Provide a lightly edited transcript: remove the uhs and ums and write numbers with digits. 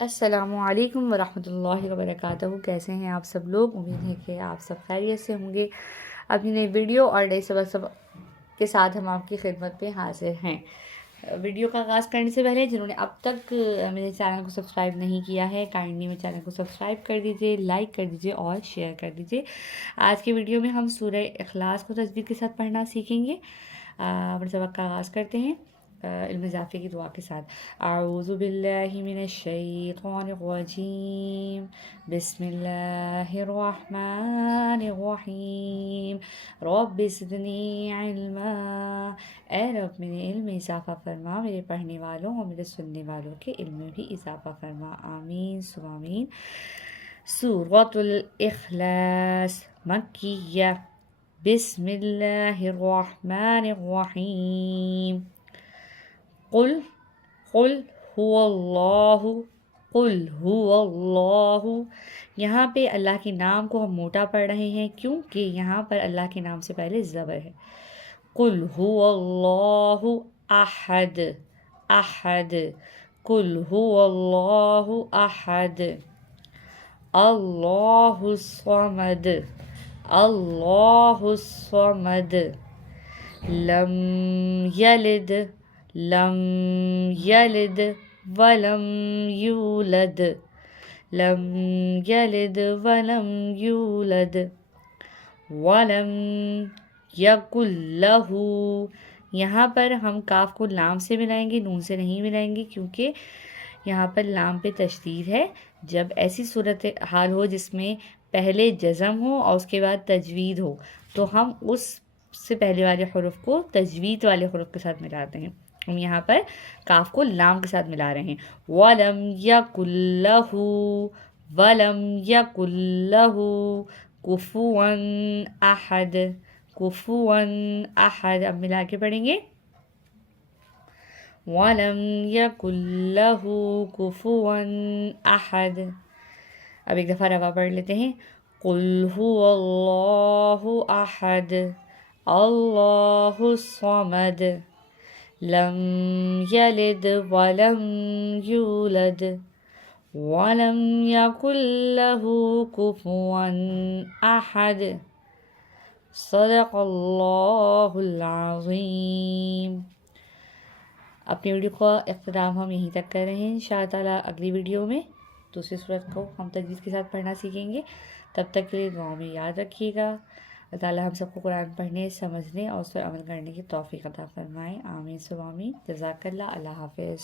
السلام علیکم ورحمۃ اللہ وبرکاتہ. کیسے ہیں آپ سب لوگ؟ امید ہے کہ آپ سب خیریت سے ہوں گے. اپنی نئی ویڈیو اور نئے سبق کے ساتھ ہم آپ کی خدمت پہ حاضر ہیں. ویڈیو کا آغاز کرنے سے پہلے جنہوں نے اب تک میرے چینل کو سبسکرائب نہیں کیا ہے، کائنڈلی میرے چینل کو سبسکرائب کر دیجیے، لائک کر دیجیے اور شیئر کر دیجیے. آج کی ویڈیو میں ہم سورہ اخلاص کو تجوید کے ساتھ پڑھنا سیکھیں گے. اپنے سبق کا آغاز کرتے ہیں علم اضافے کی دعا کے ساتھ. اعوذ باللہ من الشیطان الرجیم، بسم اللہ الرحمن الرحیم، رب زدنی علما. اے رب میرے علم میں اضافہ فرما، میرے پڑھنے والوں اور میرے سننے والوں کے علم میں بھی اضافہ فرما. آمین ثم آمین. سورۃ الاخلاص مکیہ. بسم اللہ الرحمن الرحیم. قل هو اللہ، قل هو اللہ. یہاں پہ اللہ کے نام کو ہم موٹا پڑھ رہے ہیں کیونکہ یہاں پر اللہ کے نام سے پہلے زبر ہے. قل هو اللہ احد، احد. قل هو اللہ احد. اللہ الصمد، اللہ الصمد. لم یلد، لم یلد ولم یولد، لم یلد ولم یولد. ولم یکن لہ، یہاں پر ہم کاف کو لام سے ملائیں گے، نون سے نہیں ملائیں گے کیونکہ یہاں پر لام پہ تشدید ہے. جب ایسی صورت حال ہو جس میں پہلے جزم ہو اور اس کے بعد تجوید ہو تو ہم اس سے پہلے والے حرف کو تجوید والے حرف کے ساتھ ملاتے ہیں. ہم یہاں پر کاف کو لام کے ساتھ ملا رہے ہیں. وَلَمْ يَكُنْ لَهُ، وَلَمْ يَكُنْ لَهُ كُفُوًا أَحَدٌ، كُفُوًا أَحَدٌ. اب ملا کے پڑھیں گے. وَلَمْ يَكُنْ لَهُ كُفُوًا أَحَدٌ. اب ایک دفعہ روا پڑھ لیتے ہیں. قُلْ هُوَ اللَّهُ أَحَدٌ، اللہ الصمد، لم یلد ولم یولد ولم یکن لہ کفوا احد. صدق اللہ العظیم. اپنی ویڈیو کا اختتام ہم یہیں تک کر رہے ہیں. انشاءاللہ تعالیٰ اگلی ویڈیو میں دوسری صورت کو ہم تجوید کے ساتھ پڑھنا سیکھیں گے. تب تک کے لیے دعاؤں میں یاد رکھیے گا. اللہ تعالیٰ ہم سب کو قرآن پڑھنے، سمجھنے اور اس پر عمل کرنے کی توفیق عطا فرمائے. آمین ثم آمین. جزاک اللہ. اللہ حافظ.